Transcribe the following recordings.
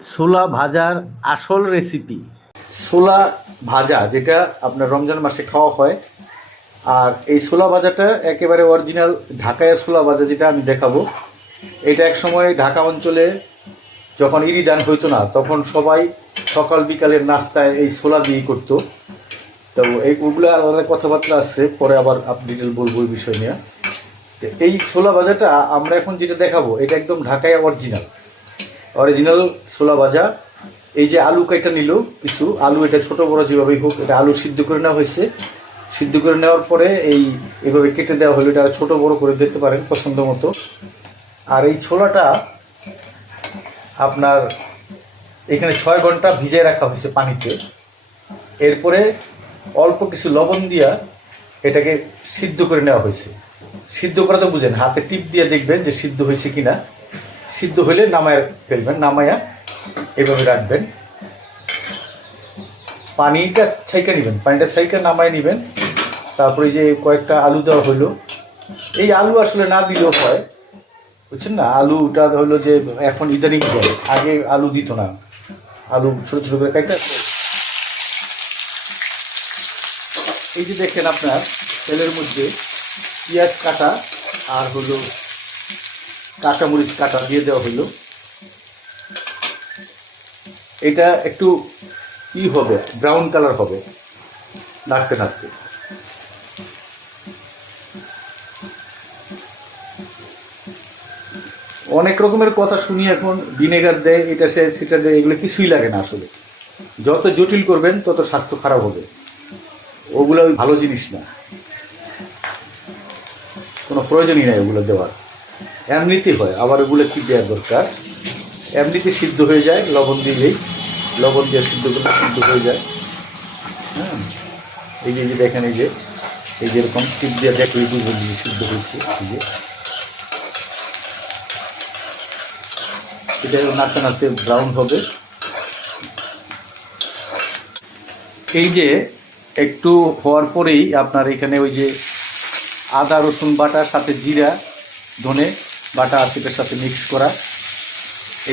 ছোলা ভাজার আসল রেসিপি ছোলা ভাজা, যেটা আপনার রমজান মাসে খাওয়া হয়। আর এই ছোলা ভাজাটা একেবারে অরিজিনাল ঢাকায় ছোলা ভাজা যেটা আমি দেখাবো। এটা এক সময় ঢাকা অঞ্চলে যখন ইরিদান হইতো না, তখন সবাই সকাল বিকালের নাস্তায় এই ছোলা দিয়ে করতো। তো এই ওগুলো আলাদা কথাবার্তা আছে, পরে আবার ডিটেল বলব এই বিষয় নিয়ে। এই ছোলা ভাজাটা আমরা এখন যেটা দেখাবো, এটা একদম ঢাকায় অরিজিনাল অরিজিনাল ছোলা ভাজা। এই যে আলু কাইটা নিল? কিছু আলু এটা ছোট, বড় যেভাবেই হোক, এটা আলু সিদ্ধ করে নেওয়া হয়েছে। সিদ্ধ করে নেওয়ার পরে এই এভাবে কেটে দেওয়া হলো। এটা ছোট, বড় করে দিতে পারেন পছন্দ মতো। আর এই ছোলাটা আপনার এখানে ছয় ঘণ্টা ভিজিয়ে রাখা হয়েছে পানিতে। এরপরে অল্প কিছু লবণ দিয়া এটাকে সিদ্ধ করে নেওয়া হয়েছে। সিদ্ধ করা তো বুঝেন, হাতে টিপ দিয়ে দেখবেন যে সিদ্ধ হয়েছে কিনা। সিদ্ধ হলে নামায় ফেলবেন, নামায়া এভাবে রাখবেন। পানিটা ছাইকা নেবেন, পানিটা ছাইকা নামায় নেবেন। তারপরে যে কয়েকটা আলু দেওয়া হলো, এই আলু আসলে না দিলেও হয়, বুঝছেন না? আলুটা হলো যে এখন ইদানিং দেয়, আগে আলু দিত না। আলু ছোটো ছোটো করে কাইটা এই যে দেখেন আপনার, তেলের মধ্যে পেঁয়াজ কাটা আর হলো কাঁচামরিচ কাটা দিয়ে দেওয়া হলো এটা একটু ই হবে ব্রাউন কালার হবে, নাড়তে নাড়তে। অনেক রকমের কথা শুনি এখন, ভিনেগার দেয়, এটা সে সেটা দেয়, এগুলো কিছুই লাগে না আসলে। যত জটিল করবেন, তত স্বাস্থ্য খারাপ হবে। ওগুলো ভালো জিনিস না। কোনো প্রয়োজনই নাই ওগুলো দেওয়ার। এমনিতে হয় আবার ওগুলো কী দেওয়ার দরকার? এমনিতে সিদ্ধ হয়ে যায়, লবণ দিলেই, লবণ দিয়ে সিদ্ধ করলে সিদ্ধ হয়ে যায়। হ্যাঁ এই যে যে দেখেন, এই যে এই যে এরকম টিপ দিয়ে দেখলেই বুঝবেন যে সিদ্ধ হয়েছে, এই যে। এটা নাড়তে নাড়তে ব্রাউন হবে। এই যে, একটু হওয়ার পরেই আপনার এখানে ওই যে আদা, রসুন বাটা, সাথে জিরা, ধনে বাটা আশিটার সাথে মিক্স করা।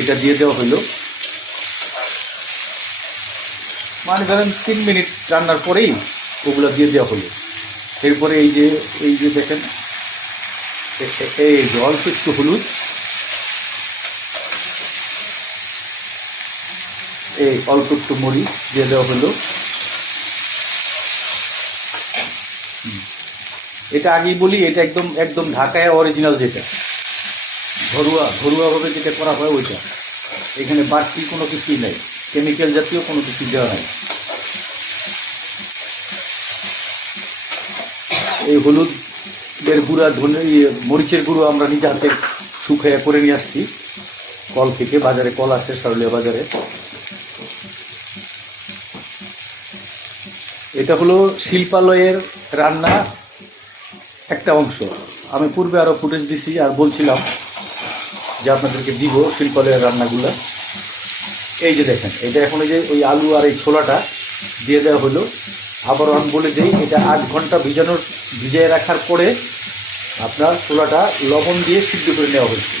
এটা দিয়ে দেওয়া হইল। মানে ধরেন তিন মিনিট রান্নার পরেই ওগুলো দিয়ে দেওয়া হলো এরপরে এই যে এই যে দেখেন এই অল্প একটু হলুদ। এই অল্প একটু মরিচ দিয়ে দেওয়া হলো এটা আগেই বলি, এটা একদম একদম ঢাকায় অরিজিনাল যেটা। ঘরোয়া ঘরোয়াভাবে যেটা করা হয় ওইটা। এখানে বাড়তি কোনো কিছুই নেই। কেমিক্যাল জাতীয় কোনো কিছু দেওয়া নাই। এই হলুদের গুঁড়া ধনে ইয়ে, মরিচের গুঁড়ো আমরা নিজে হাতে শুকাইয়া করে নিয়ে আসছি। কল থেকে বাজারে কল আছে সরলিয়া বাজারে। এটা হলো শিল্পালয়ের রান্না একটা অংশ। আমি পূর্বে আরও ফুটেজ দিছি আর বলছিলাম যে আপনাদেরকে দিব শিল্পালয়ের রান্নাগুলো। এই যে দেখেন এটা এখন এই যে ওই আলু আর এই ছোলাটা দিয়ে দেওয়া হলো। আবারও আমি বলে দিই, এটা আট ঘণ্টা ভিজানোর, ভিজিয়ে রাখার পরে আপনার ছোলাটা লবণ দিয়ে সিদ্ধ করে নেওয়া হয়েছে।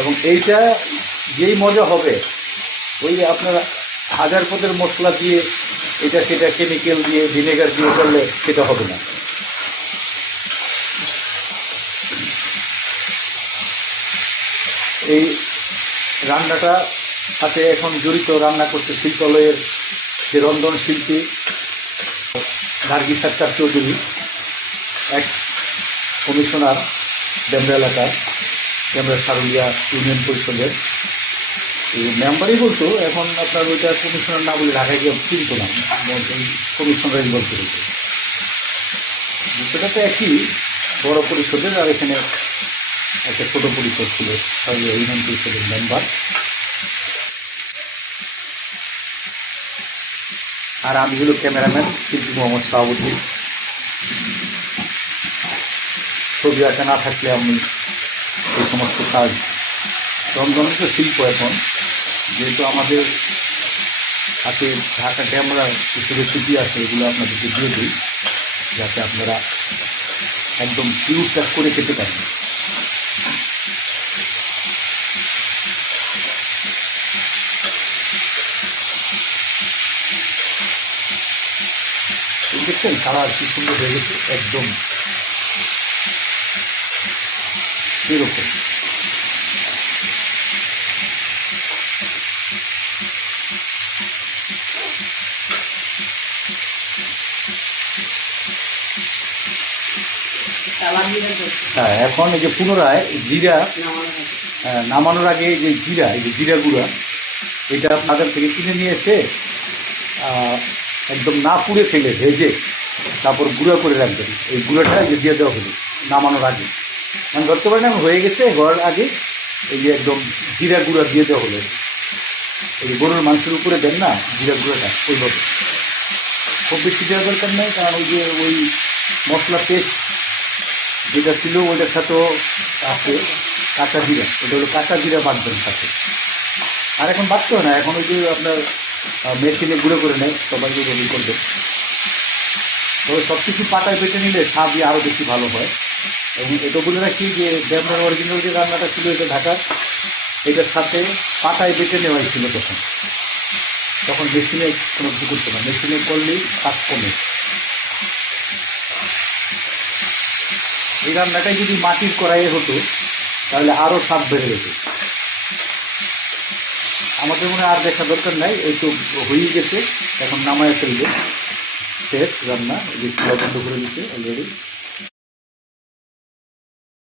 এবং এইটা যেই মজা হবে, ওই আপনার হাজার পদের মশলা দিয়ে এটা সেটা কেমিক্যাল দিয়ে ভিনেগার দিয়ে করলে সেটা হবে না। এই রান্নাটা সাথে এখন জড়িত রান্না করছে শিল্পালয়ের যে রন্ধন শিল্পী গার্গী সরকার চৌধুরী এক্স কমিশনার ডেমরা এলাকার ডেমরা সারুলিয়া ইউনিয়ন পরিষদের। মেম্বারই বলতো, এখন আপনার ওইটা কমিশনার না বলে ঢাকায় গিয়ে চিনতো না। কমিশনারই বলতে হতো সেটা তো একই, বড় পরিষদের আর এখানে একটা ছোট পরিষদ ছিল সারুলিয়া ইউনিয়ন পরিষদের মেম্বার আর আমি হলো ক্যামেরাম্যান শিল্পী মোহাম্মদ শাহাবুদ্দিন। ছবি আঁকা না থাকলে আমি এই সমস্ত কাজ, রমজানের তো শিল্প এখন। যেহেতু আমাদের হাতে ঢাকা ক্যামেরা কিছু রেসিপি আছে, এগুলো আপনাদেরকে দিয়ে দিই, যাতে আপনারা একদম পিউরটা করে খেতে পারেন। দেখছেন কালার কি সুন্দর হয়ে গেছে, একদম এরকম। হ্যাঁ এখন এই যে পুনরায় জিরা আহ, নামানোর আগে যে জিরা এই যে জিরা গুঁড়া এটা বাজার থেকে কিনে নিয়ে এসে একদম না পুড়ে ফেলে ভেজে তারপর গুঁড়া করে রাখবেন। এই গুঁড়োটা যে দিয়ে দেওয়া হলো নামানোর আগে। মানে ধরতে পারেন আমি হয়ে গেছে হওয়ার আগে এই যে একদম জিরা গুঁড়া দিয়ে দেওয়া হলো। এই যে গরুর মাংসের উপরে দেন না জিরা গুঁড়োটা ওইভাবে। খুব বেশি দেওয়ার দরকার নেই কারণ ওই যে ওই মশলা পেস্ট যেটা ছিল ওইটার সাথেও আছে, কাঁচা জিরা। ওটা হলো কাঁচা জিরা বাটবেন সাথে। আর এখন বাটতে হয় না, এখন ওই যে আপনার মেশিনে গুঁড়ো করে নেয় সবাই যেভাবে করবে। তবে সব কিছু পাতায় বেটে নিলে স্বাদই আরও বেশি ভালো হয়। এবং এটা বলে রাখি যে ড্যামের অরিজিনাল যে রান্নাটা ছিল এটা ঢাকার, এটার সাথে পাটায় বেটে নেওয়াই ছিল তখন। তখন মেশিনে কোনো কিছু করতো না। মেশিনে করলেই স্বাদ কমে। এই রান্নাটাই যদি মাটির কড়াইয়ে হতো, তাহলে আরও স্বাদ বেড়ে যেত। আমাদের মনে আর দেখা দরকার নাই এই তো হয়েই গেছে, এখন নামায় ফেলবে। শেষ রান্না যে বন্ধ করে দিচ্ছে অলরেডি